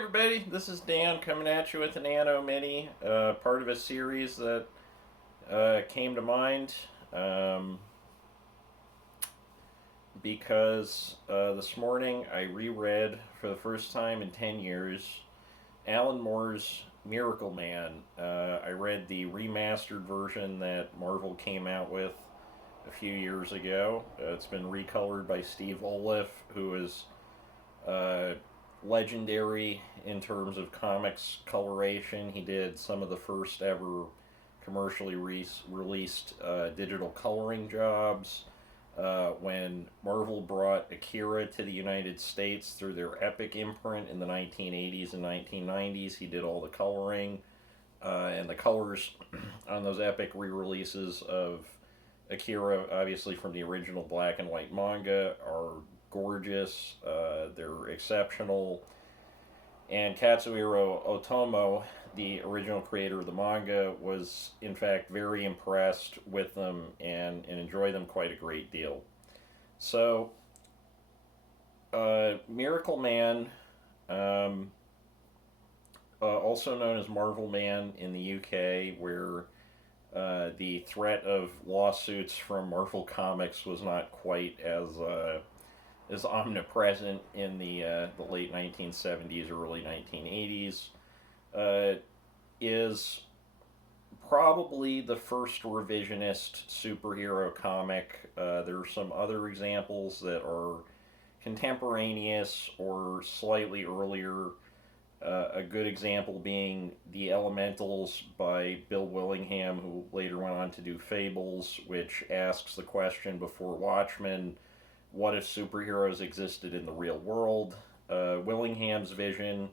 everybody, this is Dan coming at you with an Ano mini, part of a series that came to mind because this morning I reread for the first time in 10 years Alan Moore's Miracleman. I read the remastered version that Marvel came out with a few years ago. It's been recolored by Steve Oliff, who is legendary in terms of comics coloration. He did some of the first ever commercially released digital coloring jobs. When Marvel brought Akira to the United States through their Epic imprint in the 1980s and 1990s, he did all the coloring. And the colors on those Epic re-releases of Akira, obviously from the original black and white manga, are gorgeous. They're exceptional. And Katsuhiro Otomo, the original creator of the manga, was in fact very impressed with them and enjoyed them quite a great deal. So, Miracleman, also known as Marvel Man in the UK, where the threat of lawsuits from Marvel Comics was not quite as omnipresent in the late 1970s, early 1980s, is probably the first revisionist superhero comic. There are some other examples that are contemporaneous or slightly earlier. A good example being The Elementals by Bill Willingham, who later went on to do Fables, which asks the question before Watchmen, what if superheroes existed in the real world? Willingham's vision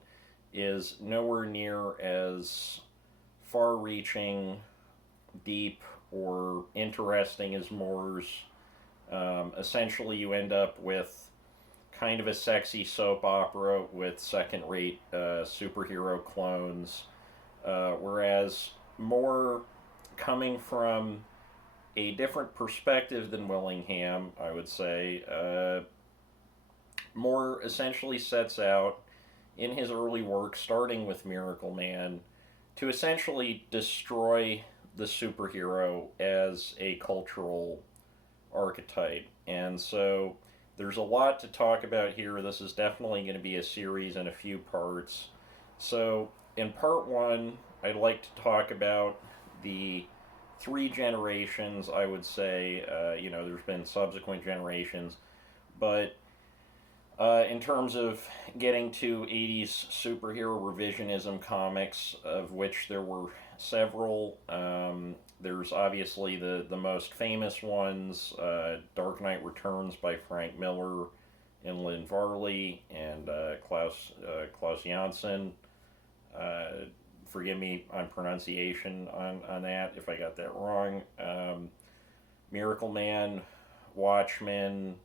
is nowhere near as far-reaching, deep, or interesting as Moore's. Essentially, you end up with kind of a sexy soap opera with second-rate superhero clones, whereas Moore, coming from a different perspective than Willingham, I would say, Moore essentially sets out in his early work, starting with Miracleman, to essentially destroy the superhero as a cultural archetype. And so there's a lot to talk about here. This is definitely going to be a series in a few parts. So in part one, I'd like to talk about the three generations, I would say. There's been subsequent generations, but in terms of getting to 80s superhero revisionism comics, of which there were several, there's obviously the most famous ones, Dark Knight Returns by Frank Miller and Lynn Varley and Klaus Janson. Forgive me on pronunciation on that if I got that wrong. Miracleman, Watchmen,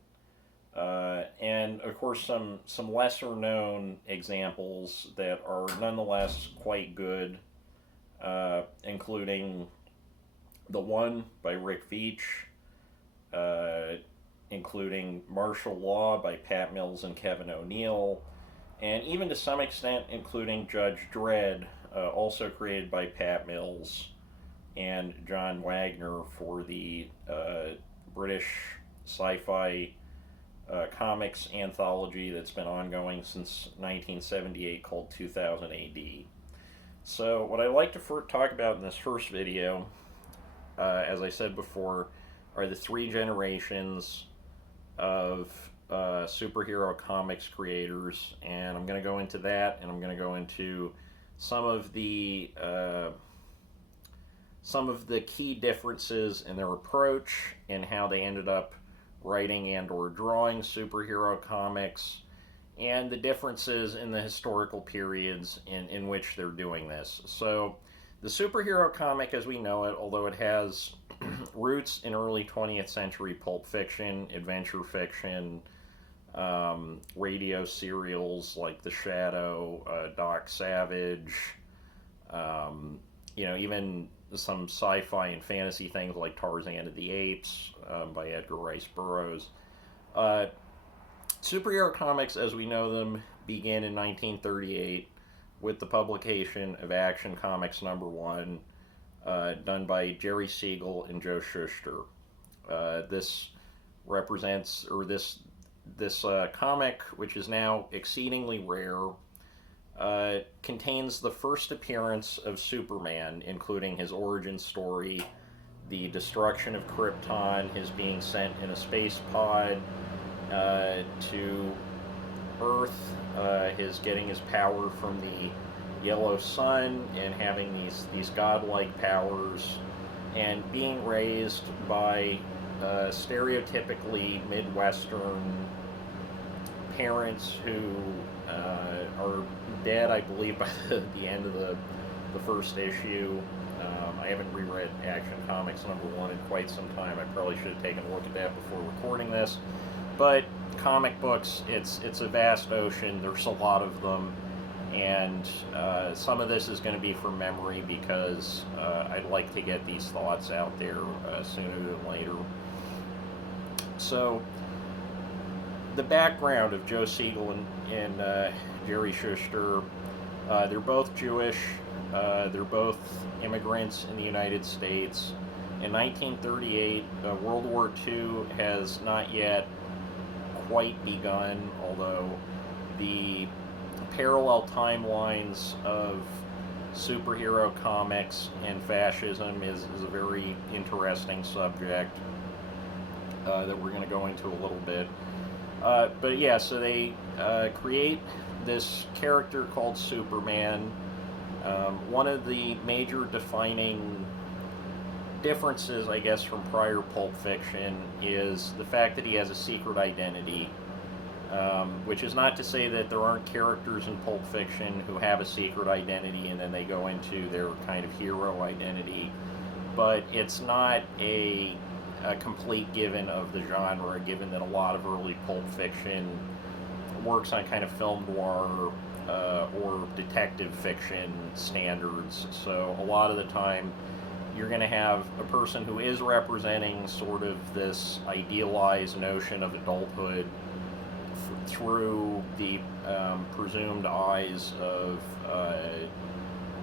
and of course some lesser known examples that are nonetheless quite good, including The One by Rick Veitch, including Marshal Law by Pat Mills and Kevin O'Neill, and even to some extent including Judge Dredd, also created by Pat Mills and John Wagner for the British sci-fi comics anthology that's been ongoing since 1978 called 2000 AD. So what I'd like to talk about in this first video, as I said before, are the three generations of superhero comics creators, and I'm going to go into that, and I'm going to go into some of the key differences in their approach and how they ended up writing and or drawing superhero comics, and the differences in the historical periods in which they're doing this. So the superhero comic as we know it, although it has roots in early 20th century pulp fiction, adventure fiction, radio serials like The Shadow, Doc Savage, even some sci-fi and fantasy things like Tarzan and the Apes by Edgar Rice Burroughs. Superhero comics as we know them began in 1938 with the publication of Action Comics #1, done by Jerry Siegel and Joe Shuster. This represents, or this comic, which is now exceedingly rare, contains the first appearance of Superman, including his origin story, the destruction of Krypton, his being sent in a space pod to Earth, his getting his power from the yellow sun and having these godlike powers, and being raised by stereotypically Midwestern parents who are dead, I believe, by the end of the first issue. I haven't reread Action Comics #1 in quite some time. I probably should have taken a look at that before recording this. But comic books, it's a vast ocean. There's a lot of them. And some of this is going to be from memory because I'd like to get these thoughts out there sooner than later. So, the background of Joe Siegel and Jerry Shuster, they're both Jewish. They're both immigrants in the United States. In 1938, World War II has not yet quite begun, although the parallel timelines of superhero comics and fascism is a very interesting subject that we're going to go into a little bit. But yeah, so they create this character called Superman. One of the major defining differences, I guess, from prior pulp fiction is the fact that he has a secret identity, which is not to say that there aren't characters in pulp fiction who have a secret identity and then they go into their kind of hero identity, but it's not a complete given of the genre, given that a lot of early pulp fiction works on kind of film noir or detective fiction standards. So a lot of the time you're going to have a person who is representing sort of this idealized notion of adulthood through the presumed eyes of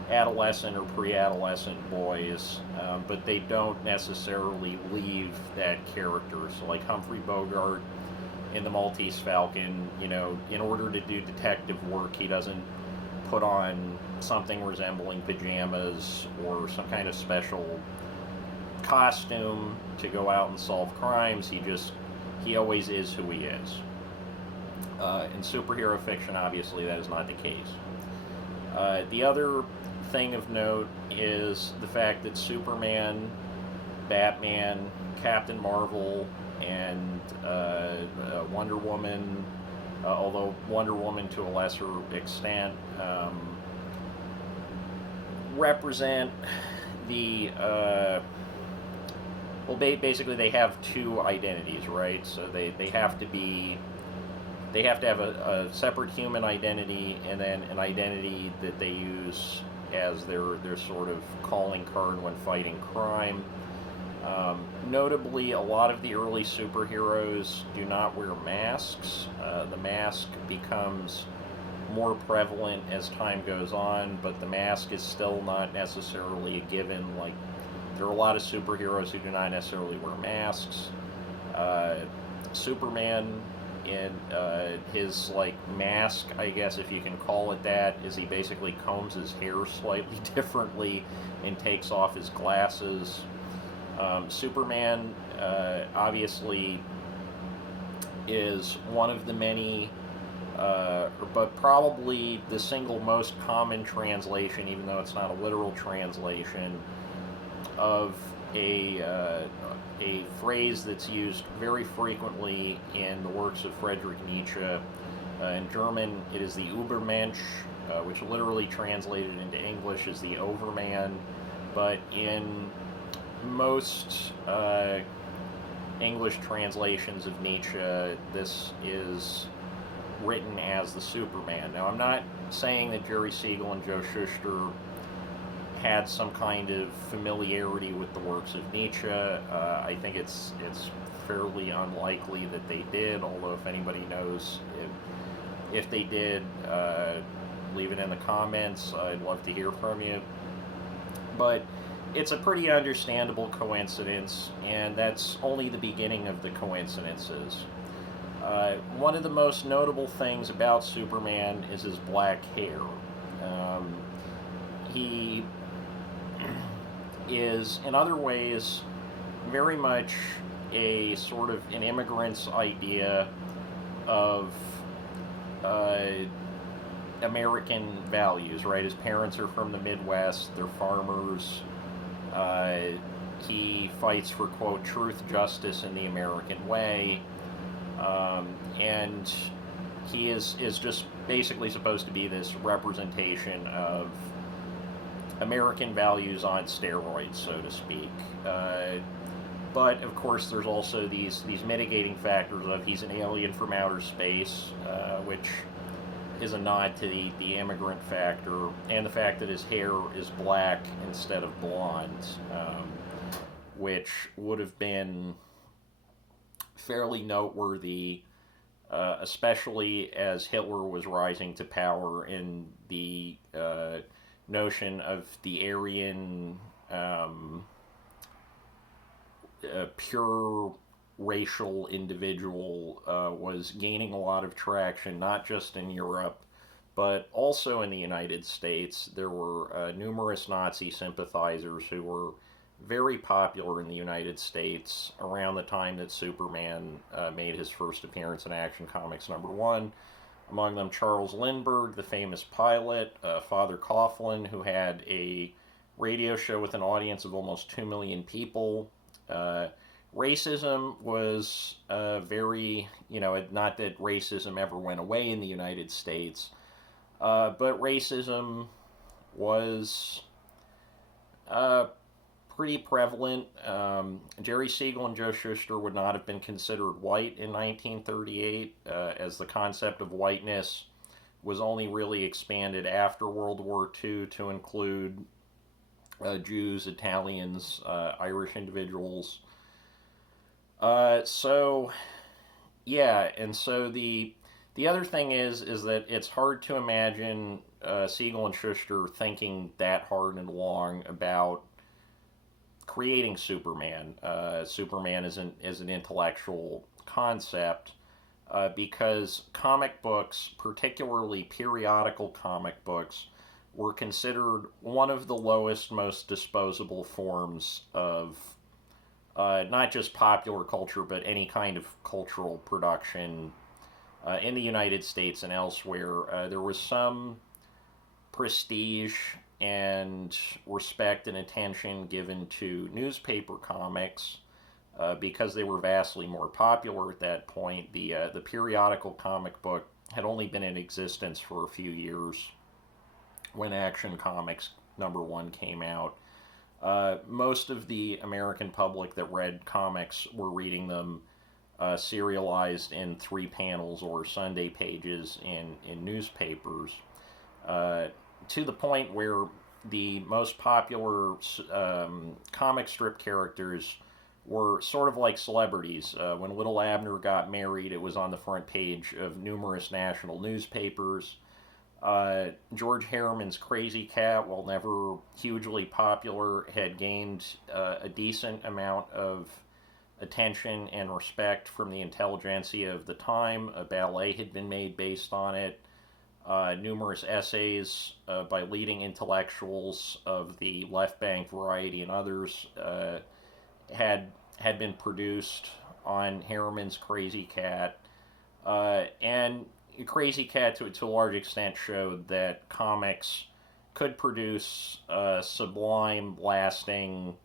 adolescent or pre-adolescent boys, but they don't necessarily leave that character. So like Humphrey Bogart in the Maltese Falcon, you know, in order to do detective work, he doesn't put on something resembling pajamas or some kind of special costume to go out and solve crimes. He always is who he is. In superhero fiction, obviously, that is not the case. The other thing of note is the fact that Superman, Batman, Captain Marvel, and Wonder Woman, although Wonder Woman to a lesser extent, represent the well, basically they have two identities, right? So they have to have a separate human identity and then an identity that they use as their sort of calling card when fighting crime. Notably, a lot of the early superheroes do not wear masks. The mask becomes more prevalent as time goes on, but the mask is still not necessarily a given. Like, there are a lot of superheroes who do not necessarily wear masks. Superman, in his like mask, I guess if you can call it that, is he basically combs his hair slightly differently and takes off his glasses. Superman obviously is one of the many, but probably the single most common translation, even though it's not a literal translation, of a phrase that's used very frequently in the works of Friedrich Nietzsche. In German, it is the Übermensch, which literally translated into English is the Overman, but in most English translations of Nietzsche, this is written as the Superman. Now, I'm not saying that Jerry Siegel and Joe Shuster had some kind of familiarity with the works of Nietzsche. I think it's fairly unlikely that they did, although if anybody knows if they did, leave it in the comments. I'd love to hear from you. But it's a pretty understandable coincidence, and that's only the beginning of the coincidences. One of the most notable things about Superman is his black hair. Um, he is, in other ways, very much a sort of an immigrant's idea of uh, American values, right? His parents are from the Midwest, they're farmers. Uh, he fights for, quote, truth, justice, in the American way. And he is just basically supposed to be this representation of American values on steroids, so to speak. But of course, there's also these mitigating factors of he's an alien from outer space, which is a nod to the immigrant factor, and the fact that his hair is black instead of blonde, which would have been fairly noteworthy, especially as Hitler was rising to power, in the notion of the Aryan pure racial individual was gaining a lot of traction, not just in Europe, but also in the United States. There were numerous Nazi sympathizers who were very popular in the United States around the time that Superman made his first appearance in Action Comics #1. Among them, Charles Lindbergh, the famous pilot, Father Coughlin, who had a radio show with an audience of almost 2 million people. Racism was very, not that racism ever went away in the United States, but racism was pretty prevalent. Jerry Siegel and Joe Shuster would not have been considered white in 1938, as the concept of whiteness was only really expanded after World War II to include Jews, Italians, Irish individuals. So the other thing is that it's hard to imagine Siegel and Shuster thinking that hard and long about creating Superman. Superman is an intellectual concept, because comic books, particularly periodical comic books, were considered one of the lowest, most disposable forms of not just popular culture, but any kind of cultural production in the United States and elsewhere. There was some prestige and respect and attention given to newspaper comics because they were vastly more popular at that point. The periodical comic book had only been in existence for a few years when Action Comics #1 came out. Most of the American public that read comics were reading them serialized in 3 panels or Sunday pages in newspapers, to the point where the most popular comic strip characters were sort of like celebrities. When Little Abner got married, it was on the front page of numerous national newspapers. George Harriman's Crazy Cat, while never hugely popular, had gained a decent amount of attention and respect from the intelligentsia of the time. A ballet had been made based on it. Numerous essays by leading intellectuals of the left bank variety and others had been produced on Harriman's Crazy Cat. And Crazy Cat, to a large extent, showed that comics could produce sublime, lasting,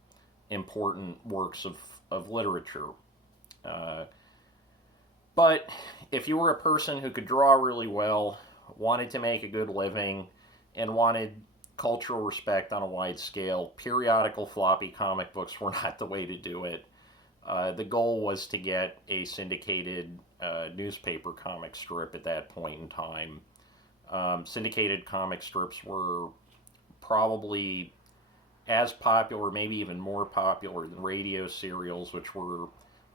important works of literature. But if you were a person who could draw really well, wanted to make a good living, and wanted cultural respect on a wide scale, periodical floppy comic books were not the way to do it. The goal was to get a syndicated newspaper comic strip at that point in time. Syndicated comic strips were probably as popular, maybe even more popular than radio serials, which were,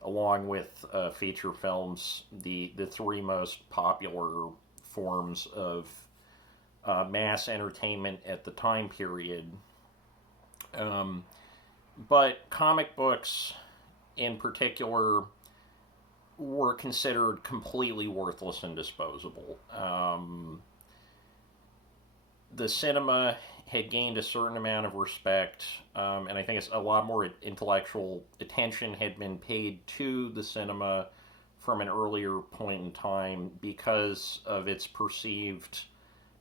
along with feature films, the 3 most popular forms of mass entertainment at the time period. Um, but comic books, in particular, were considered completely worthless and disposable. The cinema had gained a certain amount of respect, and I think it's a lot more intellectual attention had been paid to the cinema from an earlier point in time because of its perceived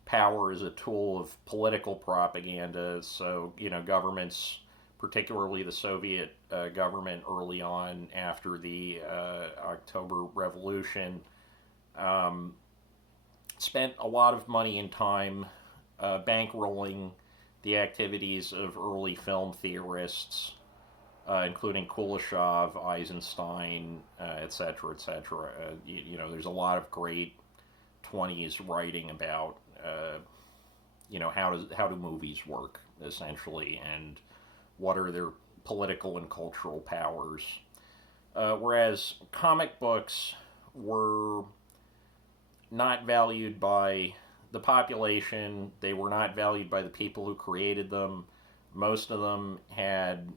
power as a tool of political propaganda. So, governments, particularly the Soviet government early on after the October Revolution, um, spent a lot of money and time bankrolling the activities of early film theorists, including Kuleshov, Eisenstein, etc., etc. There's a lot of great 20s writing about, how do movies work, essentially, and what are their political and cultural powers. Whereas comic books were not valued by the population. They were not valued by the people who created them. Most of them had,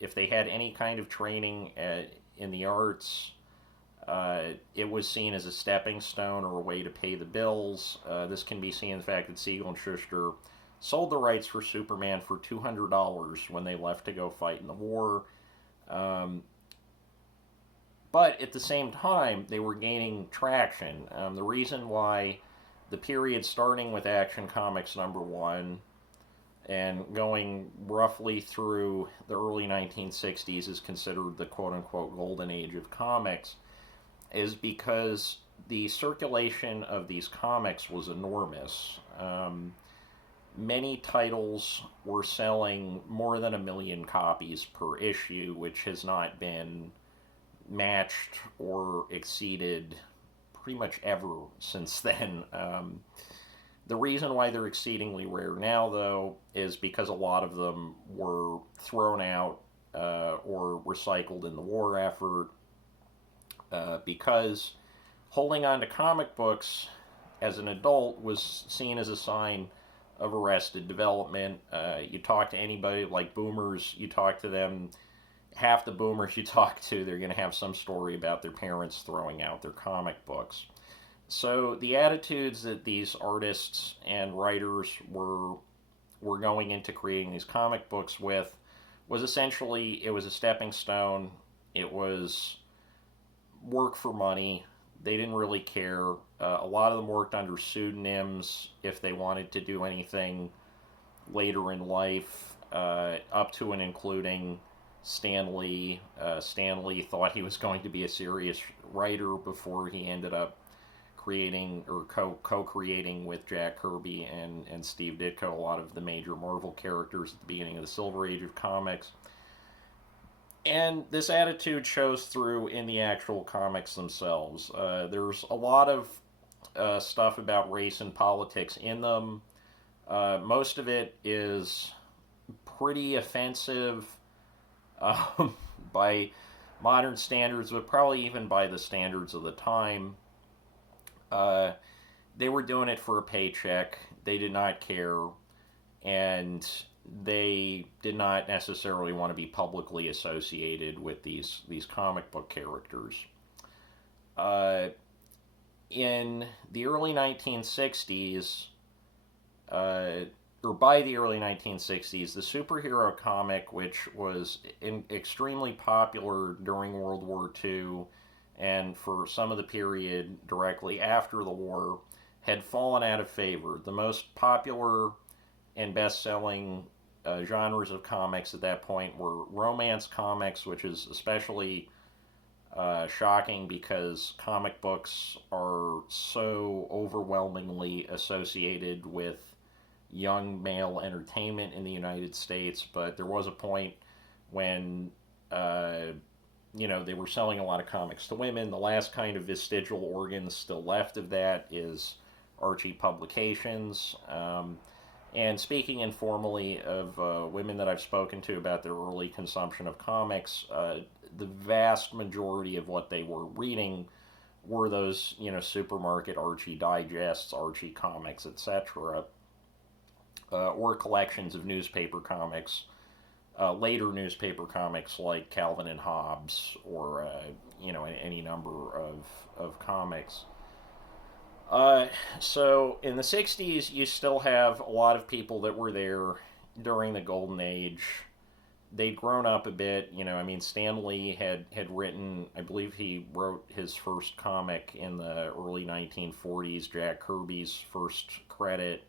if they had any kind of training in the arts, it was seen as a stepping stone or a way to pay the bills. This can be seen in the fact that Siegel and Schuster sold the rights for Superman for $200 when they left to go fight in the war. Um, but at the same time, they were gaining traction. The reason why the period starting with Action Comics #1 and going roughly through the early 1960s is considered the quote-unquote golden age of comics is because the circulation of these comics was enormous. Many titles were selling more than 1 million copies per issue, which has not been matched or exceeded pretty much ever since then. The reason why they're exceedingly rare now, though, is because a lot of them were thrown out or recycled in the war effort. Because holding on to comic books as an adult was seen as a sign of arrested development. You talk to anybody like boomers, you talk to them, half the boomers you talk to, they're going to have some story about their parents throwing out their comic books. So the attitudes that these artists and writers were going into creating these comic books with was essentially, it was a stepping stone. It was work for money. They didn't really care. A lot of them worked under pseudonyms if they wanted to do anything later in life, up to and including Stan Lee. Stan Lee thought he was going to be a serious writer before he ended up creating or co-creating with Jack Kirby and Steve Ditko a lot of the major Marvel characters at the beginning of the Silver Age of comics. And this attitude shows through in the actual comics themselves. There's a lot of stuff about race and politics in them. Most of it is pretty offensive by modern standards, but probably even by the standards of the time. They were doing it for a paycheck. They did not care, and they did not necessarily want to be publicly associated with these comic book characters. In the early 1960s, or by the early 1960s, the superhero comic, which was extremely popular during World War II and for some of the period directly after the war, had fallen out of favor. The most popular and best-selling genres of comics at that point were romance comics, which is especially shocking because comic books are so overwhelmingly associated with young male entertainment in the United States. But there was a point when they were selling a lot of comics to women. The last kind of vestigial organ still left of that is Archie Publications. And speaking informally of women that I've spoken to about their early consumption of comics, the vast majority of what they were reading were those, supermarket Archie digests, Archie comics, etc., or collections of newspaper comics, later newspaper comics like Calvin and Hobbes, or any number of comics. Uh, so in the 60s, you still have a lot of people that were there during the Golden Age. They'd grown up a bit. I mean, Stan Lee had written, I believe he wrote his first comic in the early 1940s. Jack Kirby's first credit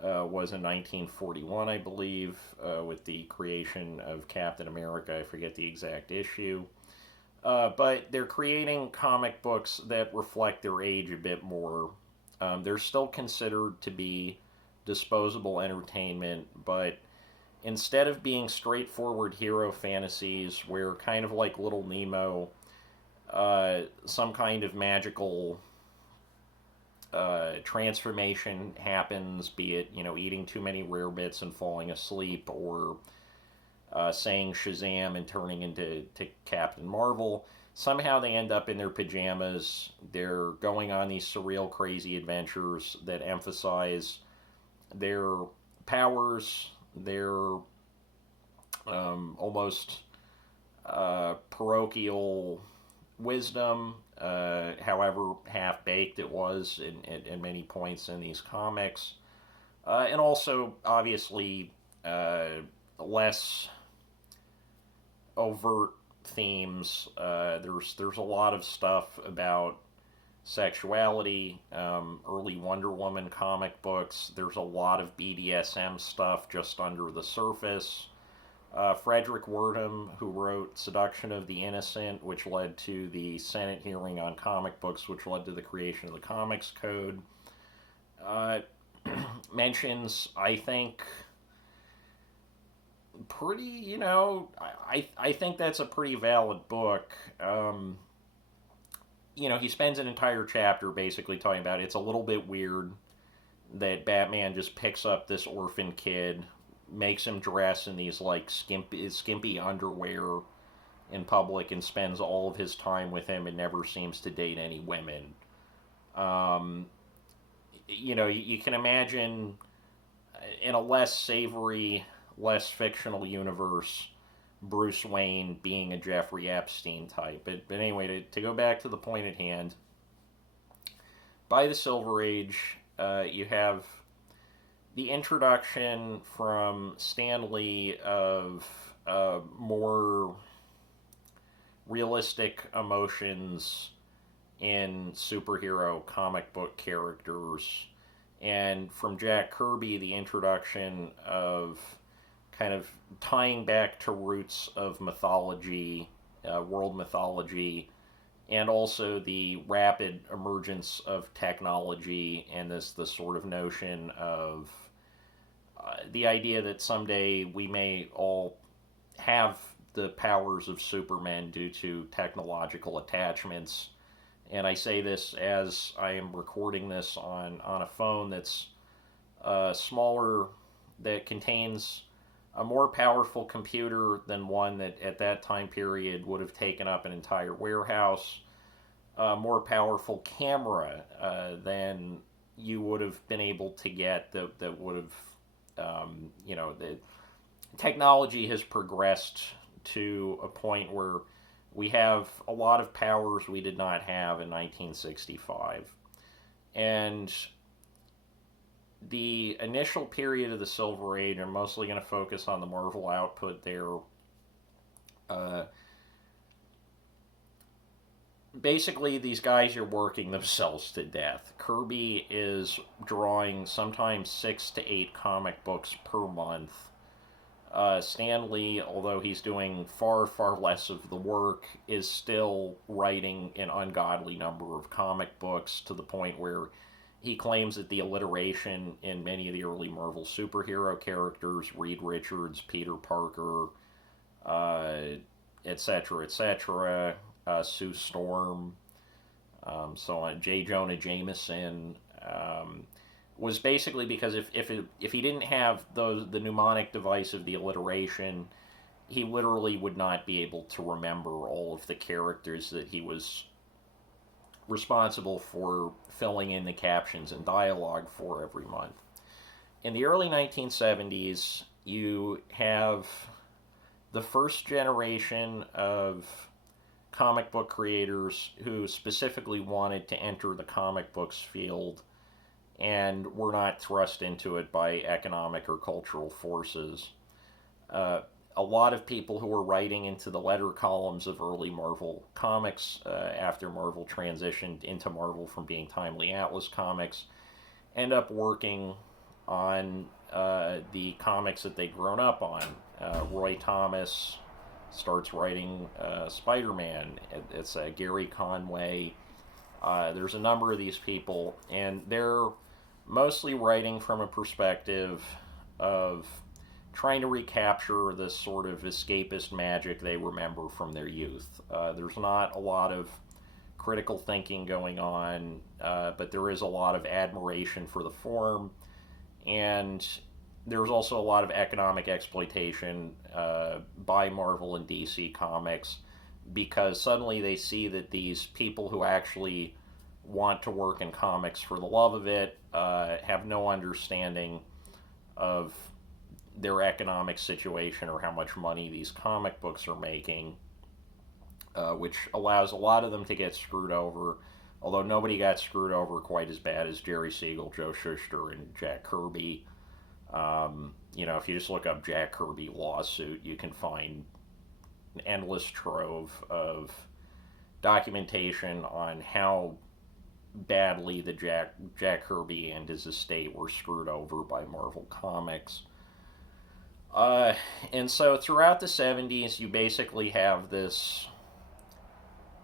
was in 1941, I believe, with the creation of Captain America. I forget the exact issue. But they're creating comic books that reflect their age a bit more. They're still considered to be disposable entertainment, but instead of being straightforward hero fantasies where, kind of like Little Nemo, some kind of magical transformation happens, be it, eating too many rare bits and falling asleep, or saying Shazam and turning into Captain Marvel. Somehow they end up in their pajamas. They're going on these surreal, crazy adventures that emphasize their powers, their almost parochial wisdom, however half baked it was in many points in these comics, and also obviously less overt themes. There's a lot of stuff about sexuality. Early Wonder Woman comic books. There's a lot of BDSM stuff just under the surface. Frederick Wordham, who wrote Seduction of the Innocent, which led to the Senate hearing on comic books, which led to the creation of the Comics Code, mentions, I think, pretty, I think that's a pretty valid book. He spends an entire chapter basically talking about it's a little bit weird that Batman just picks up this orphan kid, makes him dress in these like skimpy underwear in public, and spends all of his time with him and never seems to date any women. Um, you can imagine in a less savory, less fictional universe, Bruce Wayne being a Jeffrey Epstein type. But anyway, to go back to the point at hand, by the Silver Age, you have the introduction from Stan Lee of more realistic emotions in superhero comic book characters, and from Jack Kirby, the introduction of kind of tying back to roots of mythology, world mythology, and also the rapid emergence of technology and the sort of notion of the idea that someday we may all have the powers of Superman due to technological attachments. And I say this as I am recording this on a phone that's smaller, that contains a more powerful computer than one that at that time period would have taken up an entire warehouse, a more powerful camera than you would have been able to get that would have, the technology has progressed to a point where we have a lot of powers we did not have in 1965. And the initial period of the Silver Age, I'm mostly going to focus on the Marvel output there. Basically, these guys are working themselves to death. Kirby is drawing sometimes 6 to 8 comic books per month. Stan Lee, although he's doing far, far less of the work, is still writing an ungodly number of comic books, to the point where he claims that the alliteration in many of the early Marvel superhero characters, Reed Richards, Peter Parker, etc., Sue Storm, so on, J. Jonah Jameson, was basically because if he didn't have the mnemonic device of the alliteration, he literally would not be able to remember all of the characters that he was responsible for filling in the captions and dialogue for every month. In the early 1970s, you have the first generation of comic book creators who specifically wanted to enter the comic books field and were not thrust into it by economic or cultural forces. A lot of people who were writing into the letter columns of early Marvel comics after Marvel transitioned into Marvel from being Timely Atlas comics end up working on the comics that they'd grown up on. Roy Thomas starts writing Spider-Man. It's Gary Conway. There's a number of these people, and they're mostly writing from a perspective of trying to recapture this sort of escapist magic they remember from their youth. There's not a lot of critical thinking going on, but there is a lot of admiration for the form, and there's also a lot of economic exploitation by Marvel and DC Comics, because suddenly they see that these people who actually want to work in comics for the love of it have no understanding of their economic situation or how much money these comic books are making, which allows a lot of them to get screwed over, although nobody got screwed over quite as bad as Jerry Siegel, Joe Shuster, and Jack Kirby. If you just look up Jack Kirby lawsuit, you can find an endless trove of documentation on how badly the Jack Kirby and his estate were screwed over by Marvel Comics. And so throughout the 70s, you basically have this.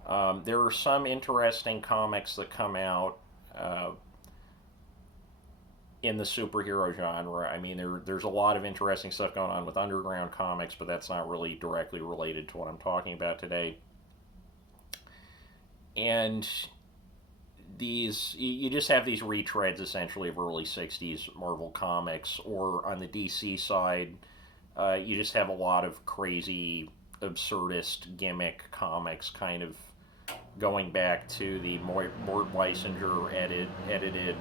There are some interesting comics that come out in the superhero genre. I mean, there's a lot of interesting stuff going on with underground comics, but that's not really directly related to what I'm talking about today. And you just have these retreads essentially of early 60s Marvel comics, or on the DC side, you just have a lot of crazy, absurdist gimmick comics, kind of going back to the Mort Weisinger edited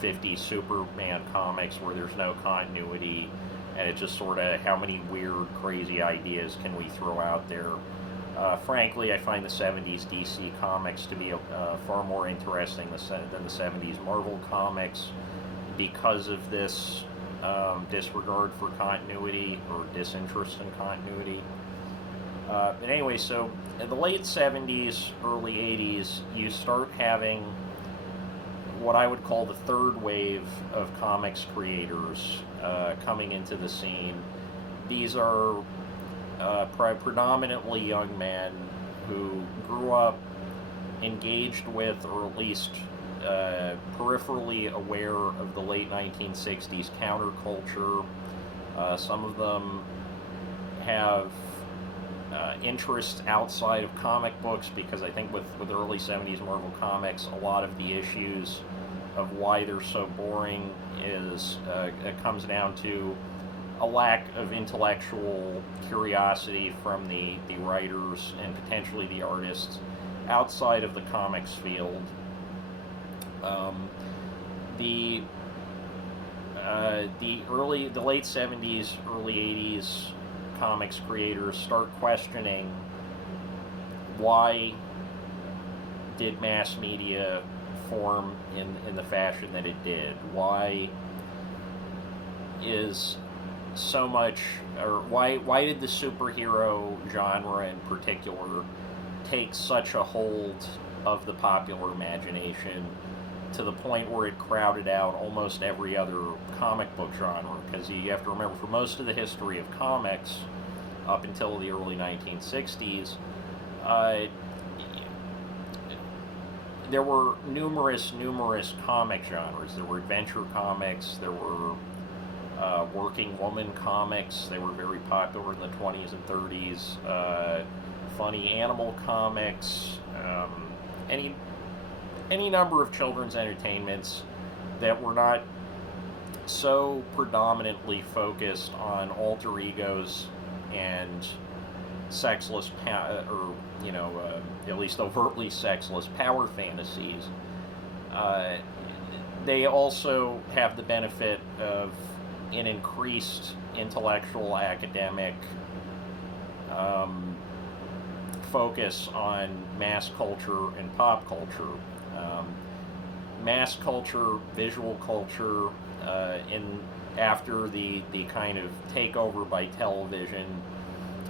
50s Superman comics, where there's no continuity, and it's just sort of how many weird, crazy ideas can we throw out there. Frankly, I find the 70s DC comics to be far more interesting than the 70s Marvel comics, because of this disregard for continuity, or disinterest in continuity. But anyway, so in the late 70s, early 80s, you start having what I would call the third wave of comics creators coming into the scene. These are predominantly young men who grew up engaged with, or at least peripherally aware of, the late 1960s counterculture. Some of them have interests outside of comic books, because I think with early 70s Marvel comics, a lot of the issues of why they're so boring is it comes down to a lack of intellectual curiosity from the writers and potentially the artists outside of the comics field. The late 70s, early 80s comics creators start questioning, why did mass media form in the fashion that it did? Why is so much, or why did the superhero genre in particular take such a hold of the popular imagination to the point where it crowded out almost every other comic book genre? Because you have to remember, for most of the history of comics up until the early 1960s, there were numerous comic genres. There were adventure comics, there were working woman comics. They were very popular in the 20s and 30s. Funny animal comics, any number of children's entertainments that were not so predominantly focused on alter egos and sexless or at least overtly sexless power fantasies. Uh, they also have the benefit of an increased intellectual academic um, focus on mass culture and pop culture. Um, Mass culture, visual culture, in after the kind of takeover by television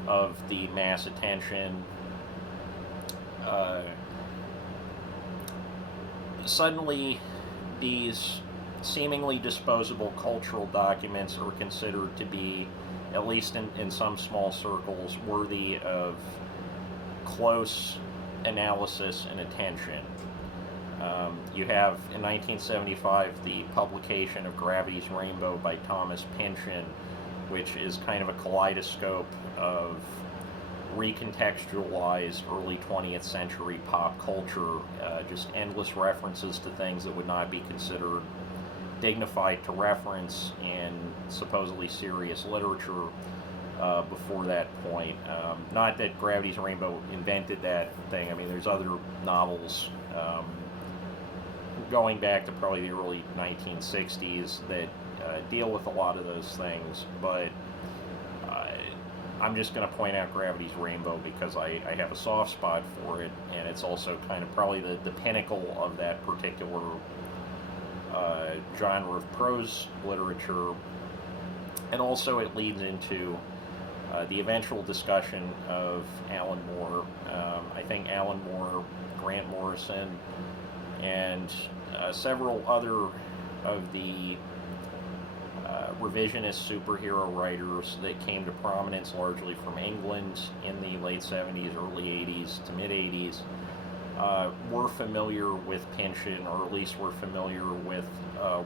of the mass attention, uh, suddenly these seemingly disposable cultural documents are considered to be, at least in some small circles, worthy of close analysis and attention. You have, in 1975, the publication of Gravity's Rainbow by Thomas Pynchon, which is kind of a kaleidoscope of recontextualized early 20th century pop culture, just endless references to things that would not be considered dignified to reference in supposedly serious literature before that point. Not that Gravity's Rainbow invented that thing. I mean, there's other novels going back to probably the early 1960s that deal with a lot of those things, but I'm just going to point out Gravity's Rainbow because I have a soft spot for it, and it's also kind of probably the pinnacle of that particular genre of prose literature. And also it leads into the eventual discussion of Alan Moore. I think Alan Moore, Grant Morrison, and several other of the revisionist superhero writers that came to prominence largely from England in the late 70s, early 80s to mid 80s were familiar with Pynchon, or at least were familiar with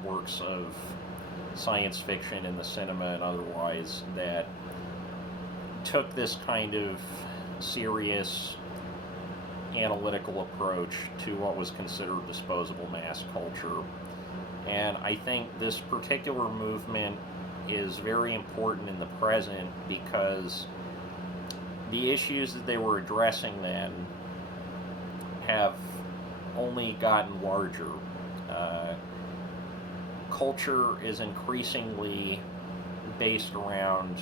works of science fiction in the cinema and otherwise that took this kind of serious analytical approach to what was considered disposable mass culture. And I think this particular movement is very important in the present because the issues that they were addressing then have only gotten larger. Culture is increasingly based around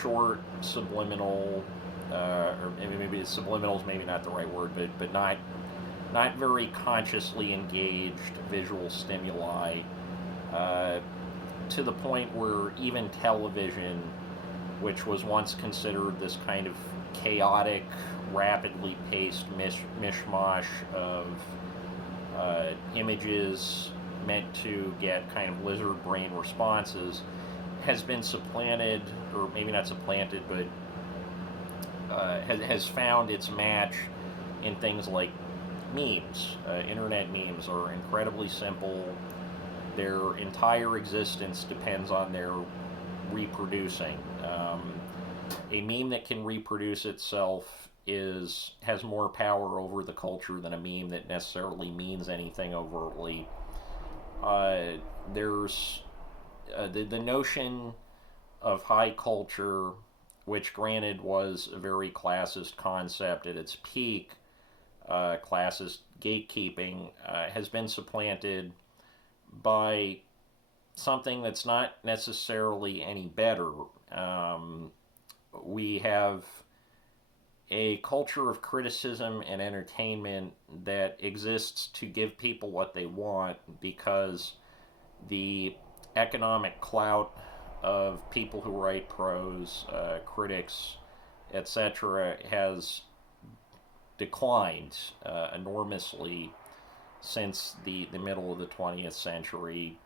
short, subliminal, or maybe subliminal is maybe not the right word, but not very consciously engaged visual stimuli, to the point where even television, which was once considered this kind of chaotic, rapidly paced mishmash of images meant to get kind of lizard brain responses, has been supplanted, or maybe not supplanted, but has found its match in things like memes. Internet memes are incredibly simple. Their entire existence depends on their reproducing. A meme that can reproduce itself has more power over the culture than a meme that necessarily means anything overtly. There's the notion of high culture, which granted was a very classist concept at its peak, classist gatekeeping, has been supplanted by something that's not necessarily any better. We have a culture of criticism and entertainment that exists to give people what they want because the economic clout of people who write prose, critics, etc., has declined enormously since the middle of the 20th century.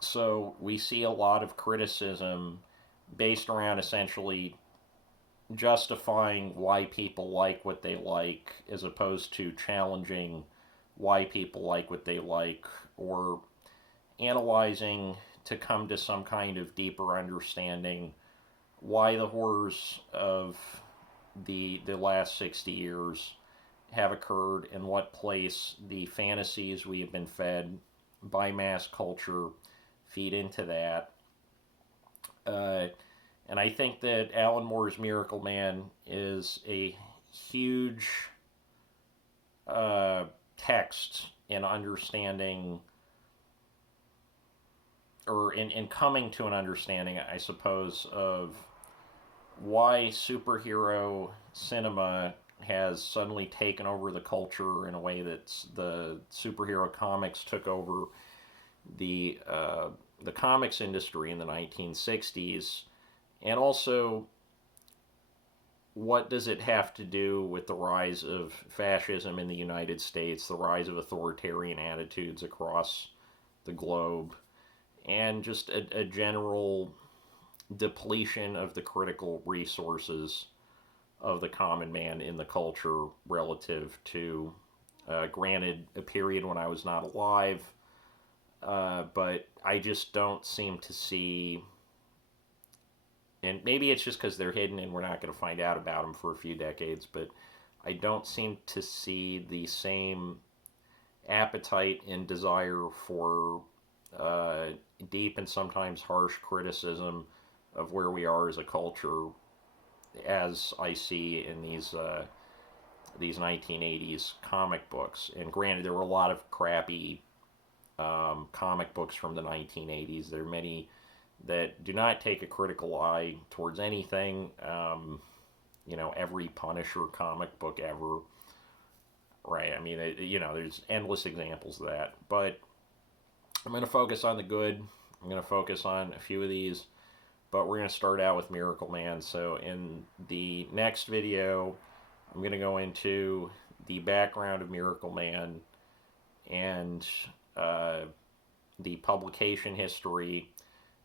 So we see a lot of criticism based around essentially justifying why people like what they like, as opposed to challenging why people like what they like, or analyzing to come to some kind of deeper understanding why the horrors of the last 60 years have occurred, and what place the fantasies we have been fed by mass culture feed into that. And I think that Alan Moore's Miracleman is a huge uh, text in understanding, or in coming to an understanding, I suppose, of why superhero cinema has suddenly taken over the culture in a way that the superhero comics took over the uh, the comics industry in the 1960s, and also what does it have to do with the rise of fascism in the United States, the rise of authoritarian attitudes across the globe, and just a general depletion of the critical resources of the common man in the culture relative to, granted, a period when I was not alive, but I just don't seem to see, and maybe it's just because they're hidden and we're not going to find out about them for a few decades, but I don't seem to see the same appetite and desire for uh, deep and sometimes harsh criticism of where we are as a culture as I see in these 1980s comic books. And granted, there were a lot of crappy comic books from the 1980s. There are many that do not take a critical eye towards anything. Every Punisher comic book ever, right? I mean, there's endless examples of that. But I'm going to focus on the good. I'm going to focus on a few of these, but we're going to start out with Miracleman. So in the next video, I'm going to go into the background of Miracleman and the publication history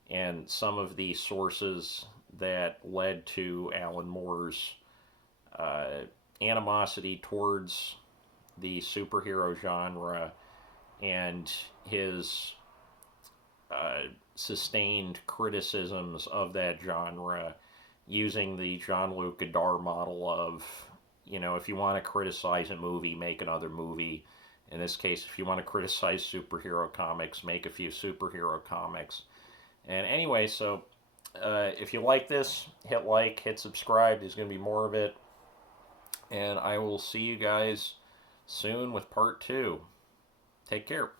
and some of the sources that led to Alan Moore's animosity towards the superhero genre and his sustained criticisms of that genre using the Jean-Luc Godard model of, if you want to criticize a movie, make another movie. In this case, if you want to criticize superhero comics, make a few superhero comics. And anyway, so if you like this, hit like, hit subscribe. There's going to be more of it. And I will see you guys soon with part 2. Take care.